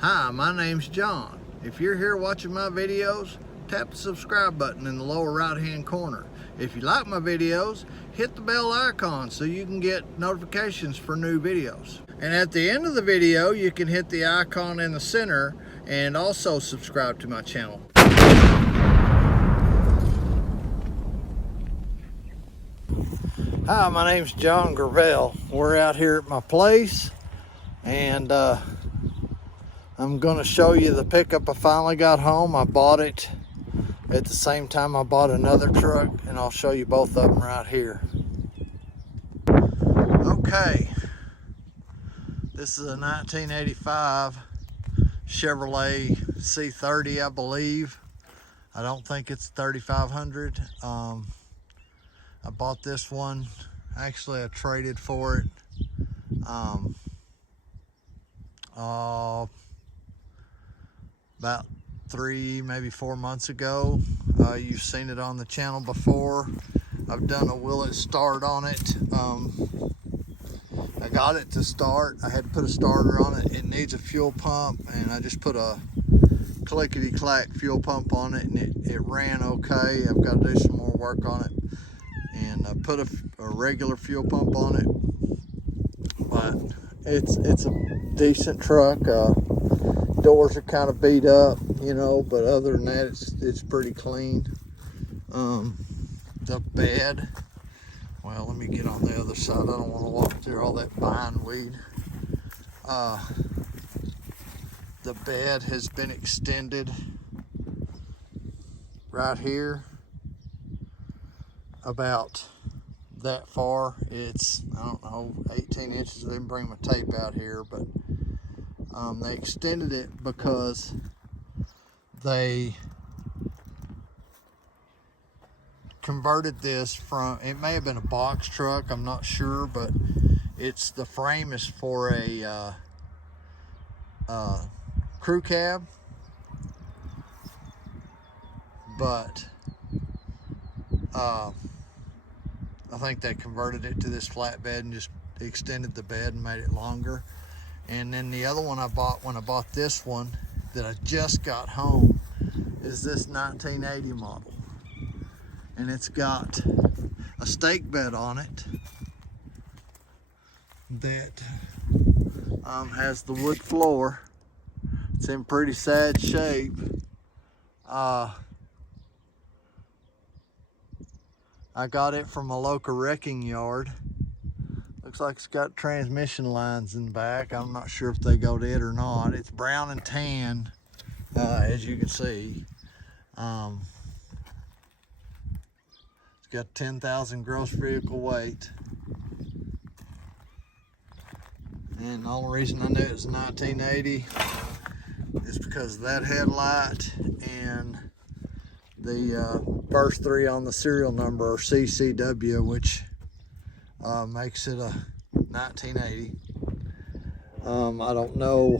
Hi, my name's John. If you're here watching my videos, tap the subscribe button in the lower right hand corner. If you like my videos, hit the bell icon so you can get notifications for new videos. And at the end of the video, you can hit the icon in the center and also subscribe to my channel. Hi, my name's John Gravel. We're out here at my place, and I'm going to show you the pickup I finally got home. I bought it at the same time I bought another truck, and I'll show you both of them right here. Okay, this is a 1985 Chevrolet C30, I believe. I don't think it's 3500. I bought this one. Actually, I traded for it about 3, maybe 4 months ago. You've seen it on the channel before. I've done a will it start on it. I got it to start. I had to put a starter on it. It needs a fuel pump, and I just put a clickety-clack fuel pump on it, and it ran okay. I've got to do some more work on it, and I put a regular fuel pump on it. But it's a decent truck. Doors are kind of beat up, you know, but other than that, it's pretty clean. The bed, well, let me get on the other side. I don't want to walk through all that bindweed. The bed has been extended right here about that far. It's, I don't know, 18 inches. I didn't bring my tape out here, but they extended it because they converted this from, it may have been a box truck, I'm not sure, but the frame is for a crew cab, but I think they converted it to this flatbed and just extended the bed and made it longer. And then the other one I bought when I bought this one that I just got home is this 1980 model. And it's got a stake bed on it that has the wood floor. It's in pretty sad shape. I got it from a local wrecking yard. Looks like it's got transmission lines in the back. I'm not sure if they go to it or not. It's brown and tan, as you can see. It's got 10,000 gross vehicle weight. And the only reason I knew it was 1980 is because of that headlight, and the first 3 on the serial number are CCW, which makes it a 1980. I don't know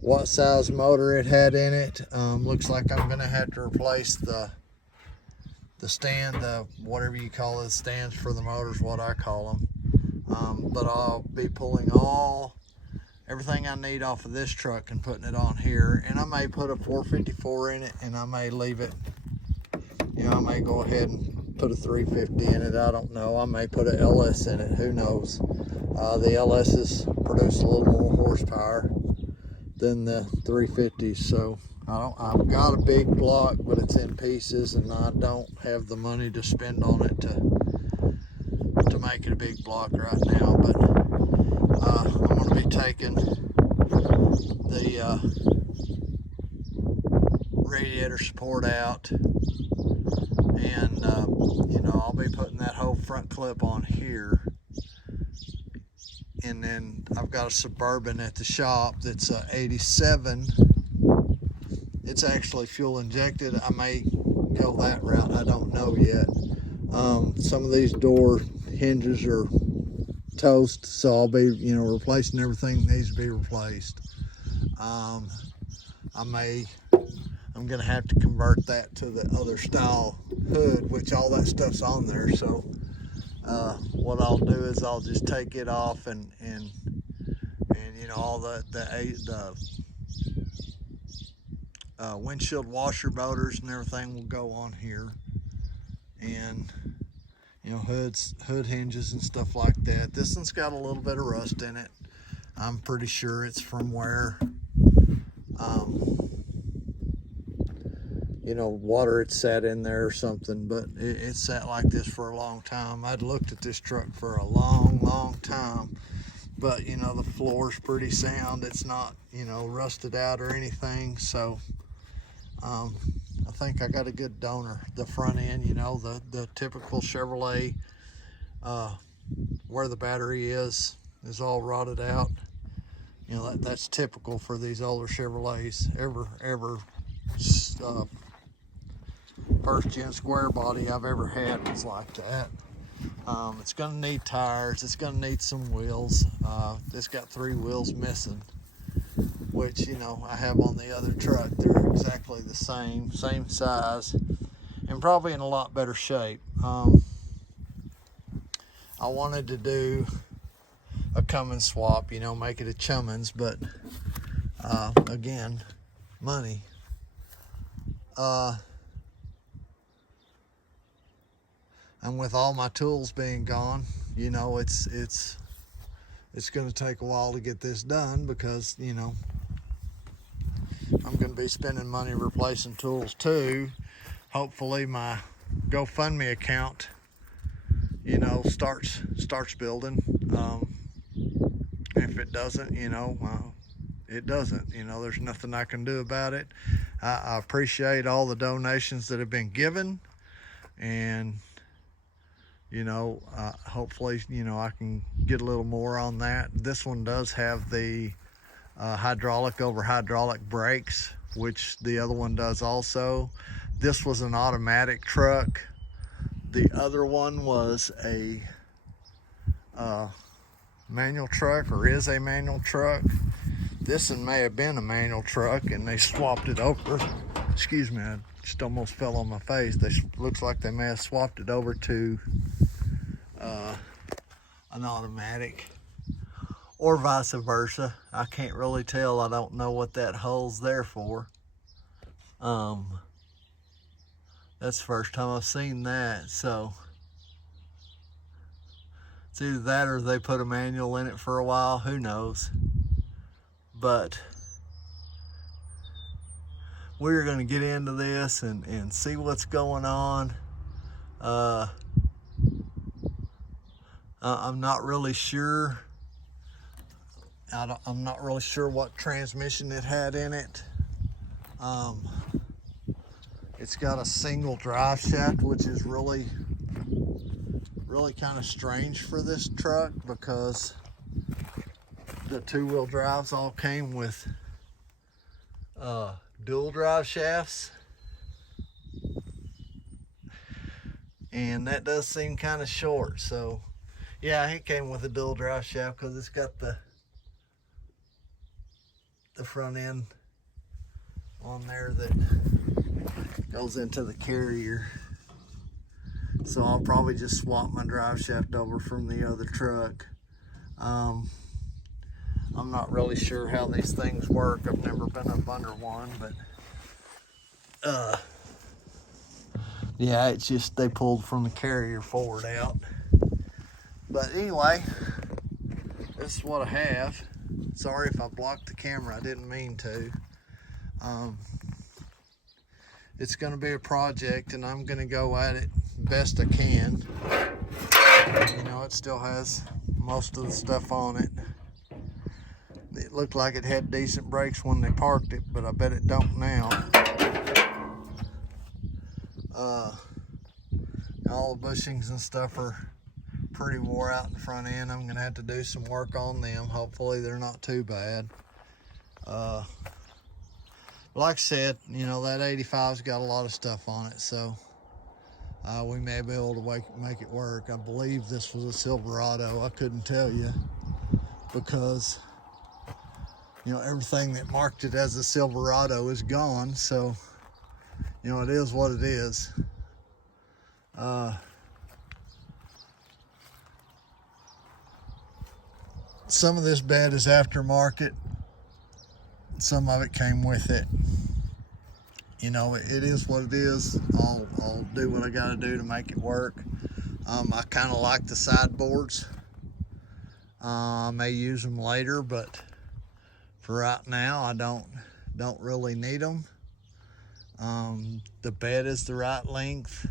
what size motor it had in it. Looks like I'm gonna have to replace the stand, whatever you call it, stands for the motors, what I call them. But I'll be pulling everything I need off of this truck and putting it on here, and I may put a 454 in it, and I may leave it, you know, I may go ahead and put a 350 in it. I don't know. I may put an LS in it. Who knows? The LS's produce a little more horsepower than the 350s, so I've got a big block, but it's in pieces, and I don't have the money to spend on it to make it a big block right now. But I'm going to be taking the radiator support out, and you know, I'll be putting that whole front clip on here. And then I've got a Suburban at the shop that's a 87. It's actually fuel injected. I may go that route, I don't know yet. Some of these door hinges are toast, so I'll be, you know, replacing everything that needs to be replaced. I'm gonna have to convert that to the other style hood, which all that stuff's on there. So what I'll do is I'll just take it off, and you know, all the windshield washer motors and everything will go on here, and you know, hood hinges and stuff like that. This one's got a little bit of rust in it. I'm pretty sure it's from where you know, water had sat in there or something, but it sat like this for a long time. I'd looked at this truck for a long time, but you know, the floor's pretty sound. It's not, you know, rusted out or anything. So I think I got a good donor. The front end, you know, the typical Chevrolet, where the battery is all rotted out. You know, that's typical for these older Chevrolets. First gen square body I've ever had was like that. It's gonna need tires, it's gonna need some wheels. It's got 3 wheels missing, which, you know, I have on the other truck. They're exactly the same size, and probably in a lot better shape. I wanted to do a Cummins swap, you know, make it a Cummins, but again, money. And with all my tools being gone, you know, it's going to take a while to get this done, because, you know, I'm going to be spending money replacing tools too. Hopefully my GoFundMe account, you know, starts building. If it doesn't, you know, it doesn't. You know, there's nothing I can do about it. I appreciate all the donations that have been given, and you know, hopefully, you know, I can get a little more on that. This one does have the hydraulic over hydraulic brakes, which the other one does also. This was an automatic truck. The other one was a manual truck, or is a manual truck. This one may have been a manual truck and they swapped it over. Excuse me, I just almost fell on my face. Looks like they may have swapped it over to an automatic, or vice versa. I can't really tell. I don't know what that hole's there for. That's the first time I've seen that, so it's either that or they put a manual in it for a while, who knows. But we're going to get into this and see what's going on. I'm not really sure. I'm not really sure what transmission it had in it. It's got a single drive shaft, which is really kind of strange for this truck, because the 2-wheel drives all came with dual drive shafts, and that does seem kind of short. So yeah, it came with a dual drive shaft because it's got the front end on there that goes into the carrier. So I'll probably just swap my drive shaft over from the other truck. I'm not really sure how these things work. I've never been up under one, but yeah, it's just they pulled from the carrier forward out. But anyway, this is what I have. Sorry if I blocked the camera, I didn't mean to. It's going to be a project, and I'm going to go at it best I can. You know, it still has most of the stuff on it. It looked like it had decent brakes when they parked it, but I bet it don't now. All the bushings and stuff are pretty wore out in the front end. I'm gonna have to do some work on them. Hopefully they're not too bad. Like I said, you know, that 85's got a lot of stuff on it, so we may be able to make it work. I believe this was a Silverado. I couldn't tell you, because you know, everything that marked it as a Silverado is gone. So, you know, it is what it is. Some of this bed is aftermarket. Some of it came with it. you know, it is what it is. I'll do what I gotta do to make it work. I kind of like the sideboards. I may use them later, but for right now, I don't really need them. The bed is the right length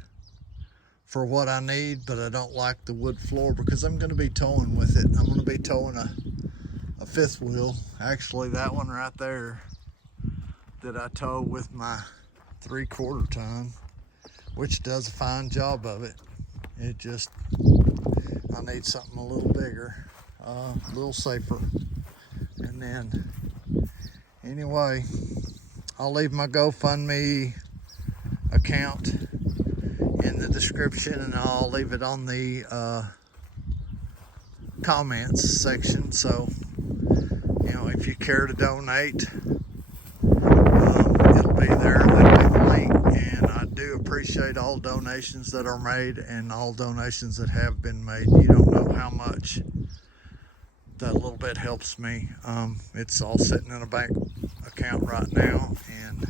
for what I need, but I don't like the wood floor because I'm going to be towing with it. I'm going to be towing a fifth wheel. Actually, that one right there that I tow with my 3/4 ton, which does a fine job of it. It just, I need something a little bigger, a little safer. And then, anyway, I'll leave my GoFundMe account in the description, and I'll leave it on the comments section. So, you know, if you care to donate, it'll be there. That'll be the link. And I do appreciate all donations that are made and all donations that have been made. You don't know how much that little bit helps me. It's all sitting in a bank account right now, and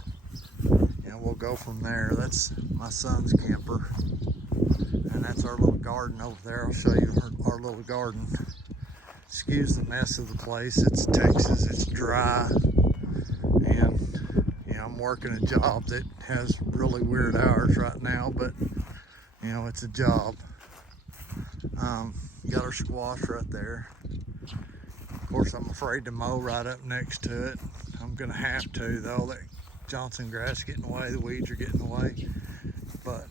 you know, we'll go from there. That's my son's camper, and that's our little garden over there. I'll show you our little garden. Excuse the mess of the place. It's Texas, it's dry, and you know, I'm working a job that has really weird hours right now, but you know, it's a job. Got our squash right there. Of course, I'm afraid to mow right up next to it. I'm gonna have to, though. That Johnson grass getting away, the weeds are getting away. But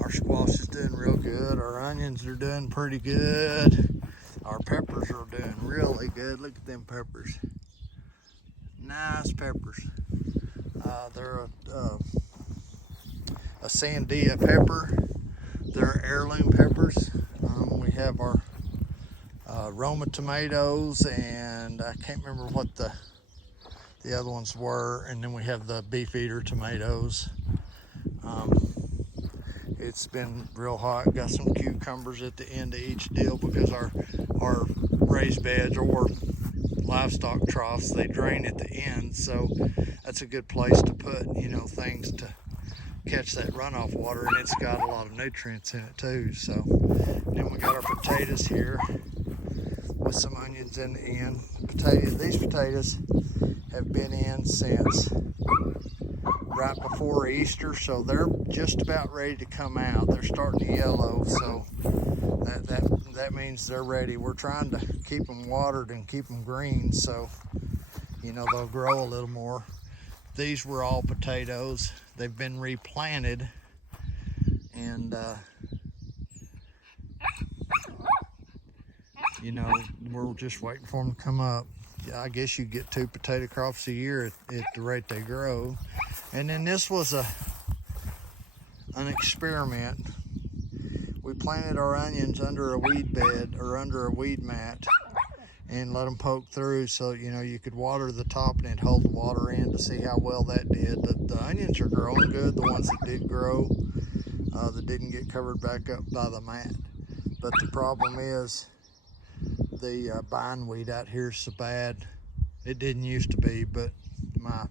our squash is doing real good. Our onions are doing pretty good. Our peppers are doing really good. Look at them peppers. Nice peppers. They're a Sandia pepper. They're heirloom peppers. We have our Roma tomatoes, and I can't remember what the other ones were, and then we have the beef eater tomatoes. It's been real hot. Got some cucumbers at the end of each deal because our raised beds or livestock troughs, they drain at the end, so that's a good place to put, you know, things to catch that runoff water, and it's got a lot of nutrients in it too. So then we got our potatoes here with some onions in the end. These potatoes have been in since right before Easter, so they're just about ready to come out. They're starting to yellow, so that means they're ready. We're trying to keep them watered and keep them green, so you know, they'll grow a little more. These were all potatoes. They've been replanted, and you know, we're just waiting for them to come up. I guess you get 2 potato crops a year at the rate they grow. And then this was an experiment. We planted our onions under a weed bed or under a weed mat and let them poke through, so you know, you could water the top and it'd hold the water in to see how well that did. The onions are growing good, the ones that did grow, that didn't get covered back up by the mat. But the problem is the bindweed out here is so bad. It didn't used to be, but my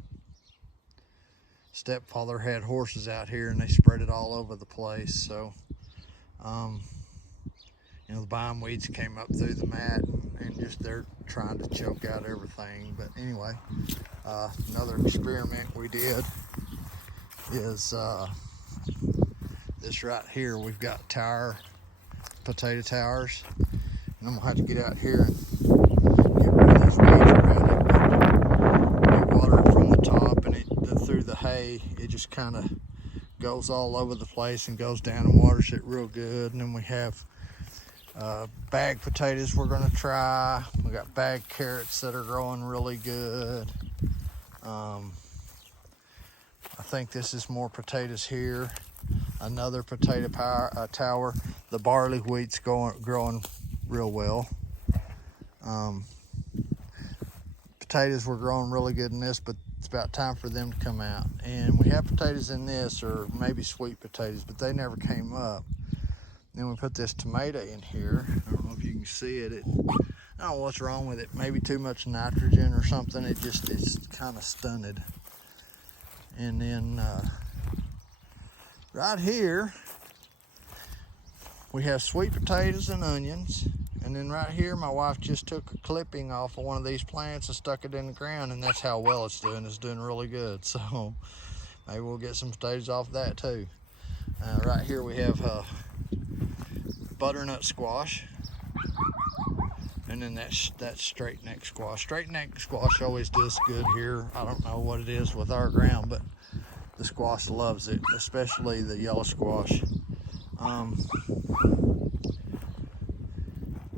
stepfather had horses out here and they spread it all over the place. So you know, the bindweeds came up through the mat and just they're trying to choke out everything. But anyway, another experiment we did is this right here. We've got potato towers, and I'm gonna have to get out here and get rid of these weeds around it. But we water it from the top, and through the hay, it just kind of goes all over the place and goes down and waters it real good. And then we have bag potatoes we're gonna try. We got bag carrots that are growing really good. I think this is more potatoes here. Another potato tower. The barley wheat's growing real well. Potatoes were growing really good in this, but it's about time for them to come out. And we have potatoes in this, or maybe sweet potatoes, but they never came up. Then we put this tomato in here. I don't know if you can see it. I don't know what's wrong with it. Maybe too much nitrogen or something. It's kind of stunted. And then right here, we have sweet potatoes and onions. And then right here, my wife just took a clipping off of one of these plants and stuck it in the ground, and that's how well it's doing. It's doing really good. So maybe we'll get some potatoes off that too. Right here we have butternut squash. And then that's straight neck squash. Straight neck squash always does good here. I don't know what it is with our ground, but the squash loves it, especially the yellow squash.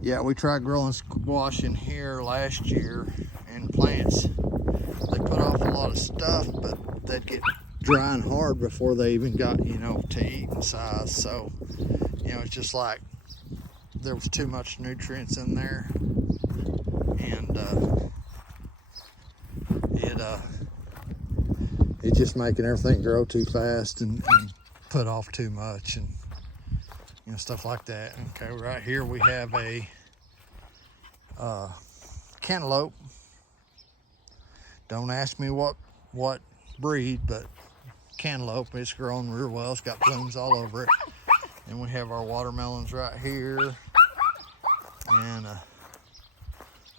Yeah, we tried growing squash in here last year, and plants, they put off a lot of stuff, but they'd get dry and hard before they even got, you know, to eating size. So, you know, it's just like there was too much nutrients in there, and it just making everything grow too fast and put off too much, and you know, stuff like that. Okay, right here we have a cantaloupe. Don't ask me what breed, but cantaloupe. It's growing real well. It's got blooms all over it. And we have our watermelons right here, and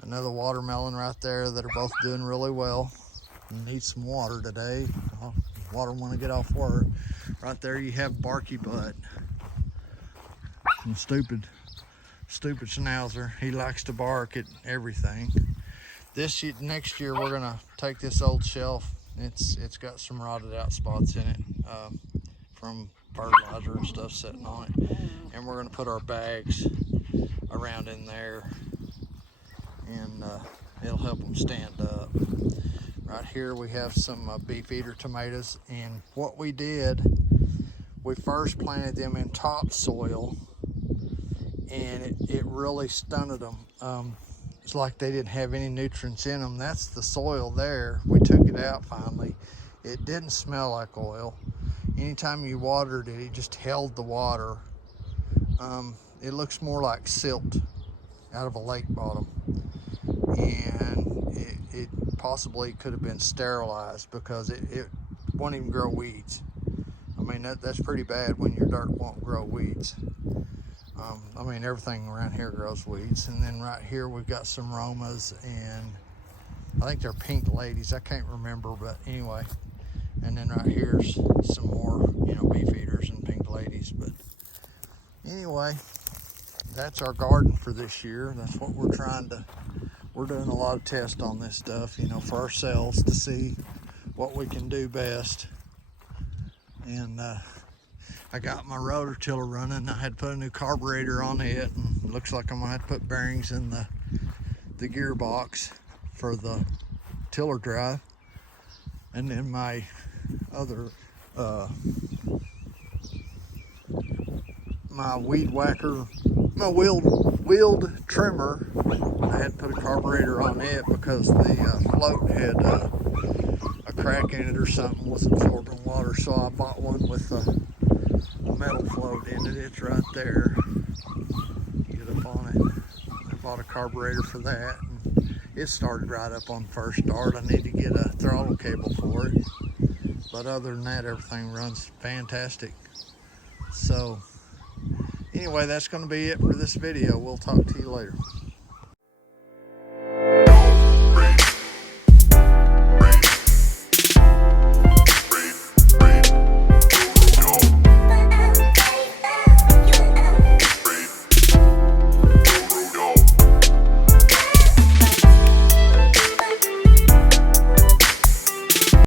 another watermelon right there that are both doing really well. You need some water today. Water when I get off work. Right there you have Barky Butt. Some stupid schnauzer. He likes to bark at everything. Next year we're gonna take this old shelf. It's got some rotted out spots in it from fertilizer and stuff sitting on it, and we're gonna put our bags around in there, and it'll help them stand up. Right here we have some beef eater tomatoes, and what we did, we first planted them in topsoil, and it really stunted them. It's like they didn't have any nutrients in them. That's the soil there. We took it out finally. It didn't smell like oil. Anytime you watered it, it just held the water. It looks more like silt out of a lake bottom, and it possibly could have been sterilized because it won't even grow weeds. I mean, that's pretty bad when your dirt won't grow weeds. I mean, everything around here grows weeds. And then right here we've got some Romas, and I think they're pink ladies. I can't remember, but anyway. And then right here's some more, you know, beef eaters and pink ladies. But anyway, that's our garden for this year. That's what we're we're doing a lot of tests on this stuff, you know, for ourselves to see what we can do best. And I got my rotor tiller running. I had to put a new carburetor on it, and it looks like I'm gonna have to put bearings in the gearbox for the tiller drive. And then my other my weed whacker, my wheeled trimmer, I had to put a carburetor on it because the float had a crack in it or something, was absorbing water. So I bought one with a metal float in it. It's right there. Get up on it. I bought a carburetor for that. And it started right up on first start. I need to get a throttle cable for it. But other than that, everything runs fantastic. So anyway, that's going to be it for this video. We'll talk to you later.